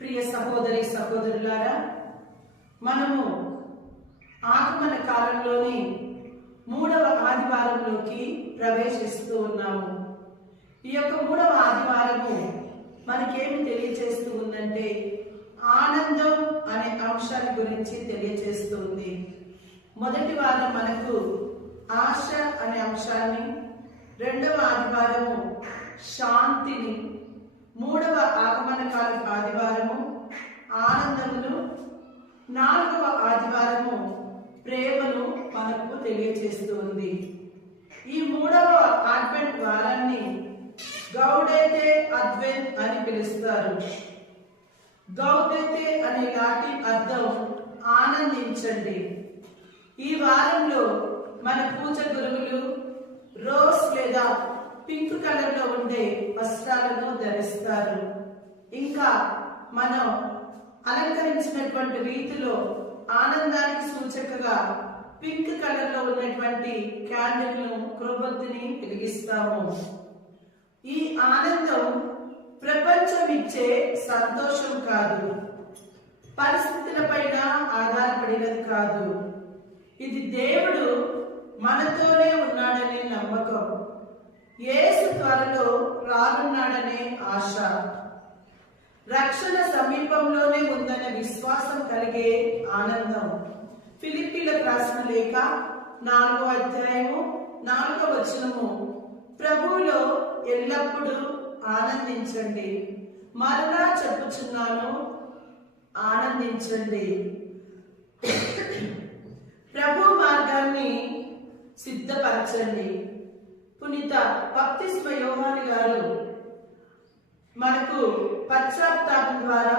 ప్రియ సహోదరి సహోదరులారా, మనము ఆగమన కాలంలోని 3వ ఆదివారంలోకి ప్రవేశిస్తూ ఉన్నాము. ఈ యొక్క 3వ ఆదివారము మనకేమి తెలియచేస్తూ ఉందంటే ఆనందం అనే అంశాన్ని గురించి తెలియచేస్తుంది. మొదటి వారం మనకు ఆశ అనే అంశాన్ని, 2వ ఆదివారము శాంతిని, 3వ ఆగమన కాల ఆదివారము ఆనందమును, 4వ ఆదివారము ప్రేమను మనకు తెలియచేస్తుంది. ఈ 3వ అడ్వెంట్ వారాన్ని గౌడేతే అడ్వెంట్ అని పిలుస్తారు. గౌడేతే అనే లాటిన్ అర్థం ఆనందించండి. ఈ వారంలో మన పూజ గురువులు రోజ్ లేదా పింక్ కలర్ లో ఉండే వస్త్రాలను ధరిస్తారు. ఇంకా మనం అలంకరించినటువంటి రీతిలో ఆనందానికి సూచకగా పింక్ కలర్ లో ఉన్నటువంటి క్యాండిల్ను కొవ్వొత్తిని వెలిగిస్తాము. ఈ ఆనందం ప్రపంచం ఇచ్చే సంతోషం కాదు, పరిస్థితుల పైన ఆధారపడినది కాదు. ఇది దేవుడు మనతోనే ఉన్నాడనే నమ్మకం, యేసు త్వరలో రానున్నాడనే ఆశ, రక్షణ సమీపంలోనే ఉందనే విశ్వాసం కలిగే ఆనందం. ఫిలిప్పీలకు రాసిన లేఖ 4వ అధ్యాయము 4వ వచనము, ప్రభువులో ఎల్లప్పుడూ ఆనందించండి, మరలా చెప్పుచున్నాను ఆనందించండి. ప్రభు మార్గాన్ని సిద్ధపరచండి. పునీత బప్తిస్మ యోహాను గారు మనకు పశ్చాత్తాపం ద్వారా,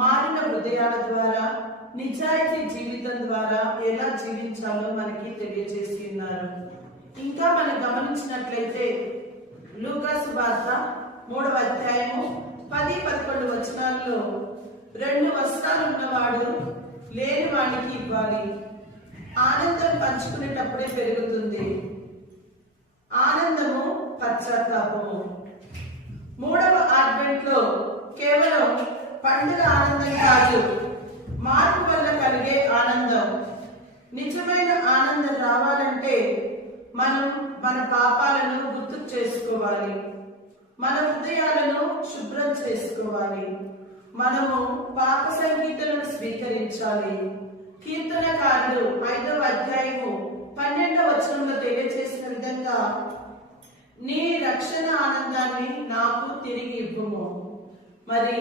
మారిన హృదయాల ద్వారా, నిజాయితీ జీవితం ద్వారా ఎలా జీవించాలో మనకి తెలియజేసి ఉన్నారు. ఇంకా మనం గమనించినట్లయితే లూకా సువార్త 3వ అధ్యాయము 10-11 వచనాల్లో 2 వస్త్రాలు ఉన్నవాడు లేని వాడికి ఇవ్వాలి. ఆనందం పంచుకునేటప్పుడే పెరుగుతుంది. ఆనందము పశ్చాత్తాపము. 3వ అడ్వెంట్ లో కేవలం పండుగ ఆనందం కాదు, మార్పు వల్ల కలిగే ఆనందం. నిజమైన ఆనందం రావాలంటే మనం మన పాపాలను గుర్తు చేసుకోవాలి, మన హృదయాలను శుభ్రం చేసుకోవాలి, మనము పాప సంగీతలను స్వీకరించాలి. కీర్తనకారుడు 5వ అధ్యాయము 12వ వచనంలో తెలియజేసిన విధంగా నీ రక్షణ ఆనందాన్ని నాకు తిరిగి ఇవ్వుము. మరి